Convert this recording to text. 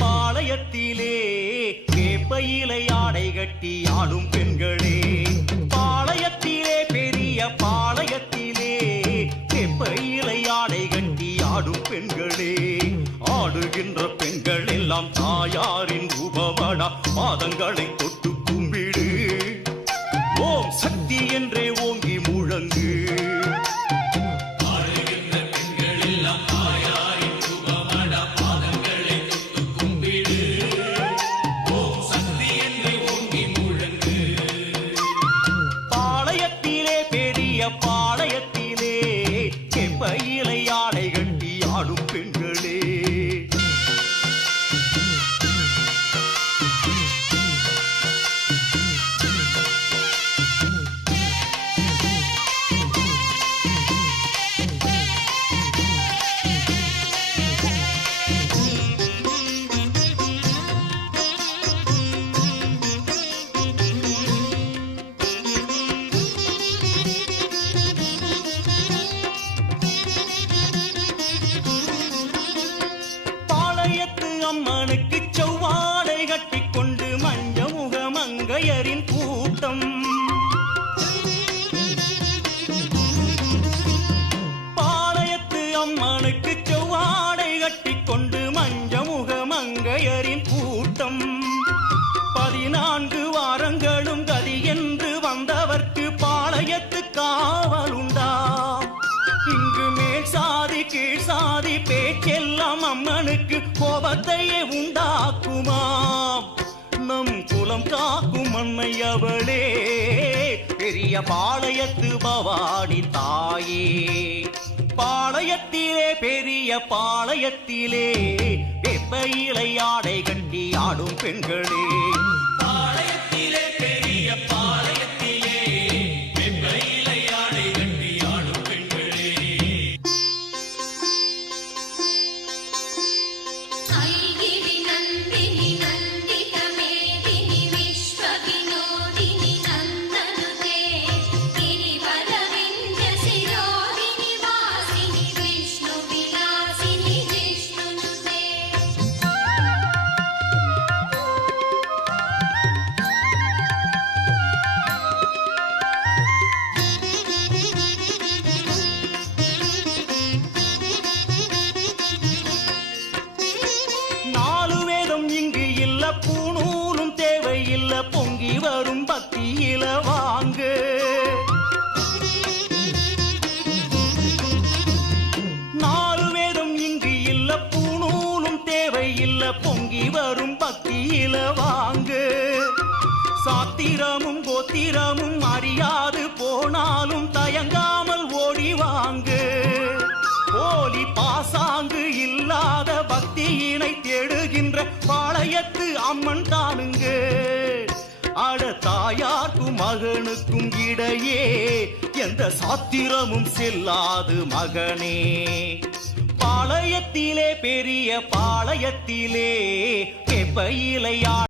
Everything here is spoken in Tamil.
பாளையத்திலே வேப்பையிலை ஆடை கட்டி ஆடும் பெண்களே, பாளையத்திலே பெரிய பாளையத்திலே வேப்பையிலை ஆடை கட்டி ஆடும் பெண்களே, ஆடுகின்ற பெண்கள் எல்லாம் தாயாரின் ரூபமடா, பாதங்களை தொட்டு கும்பிடு, ஓம் சக்தி என்றே ஓங்கி முழங்கு. பாளையத்திலே செப்பையிலை ஆடை கட்டி ஆடும் பெண்களே, அம்மனுக்கு செவ்வாடை கட்டிக்கொண்டு மஞ்சமுக மங்கையரின் கூட்டம், பாளையத்து அம்மனுக்கு செவ்வாடை கட்டிக்கொண்டு மஞ்சமுக மங்கையரின் கூட்டம், 14 வாரங்களும் கதி என்று வந்தவர்க்கு பாளையத்து காவலுண்டா, இங்கு மேல் சாதி கீழ் சாதி பேச்செல்லாம் அம்மனுக்கு கோபத்தையே உண்டாக்குமாம், நம் குலம் காக்கும் அன்னை அவளே பெரிய பாளையத்து பவானி தாயே, பாளையத்திலே பெரிய பாளையத்திலே வெப்பையிலை ஆடை கட்டி ஆடும் பெண்களே, பாளையத்திலே பெரிய பாளையத்திலே வெப்பையிலை ஆடை கட்டி ஆடும் பெண்களே. பூணூலும் தேவையில்ல பொங்கி வரும் பக்தியில வாங்க, நாலு வேதம் இங்கு இல்ல பூணூலும் தேவையில்ல பொங்கி வரும் பக்தியில வாங்க, சாத்திரமும் கோத்திரமும் அறியாது போனாலும் தயங்காமல் ஓடி வாங்க, போலி பாசாங்கு இல்லாத பக்தியினை தேடுகின்ற பாளையத்து அம்மன் தானுங்க, அட தாயார்க்கும் மகனுக்கும் இடையே எந்த சாத்திரமும் செல்லாது மகனே, பாளையத்திலே பெரிய பாளையத்திலே வெப்பையிலை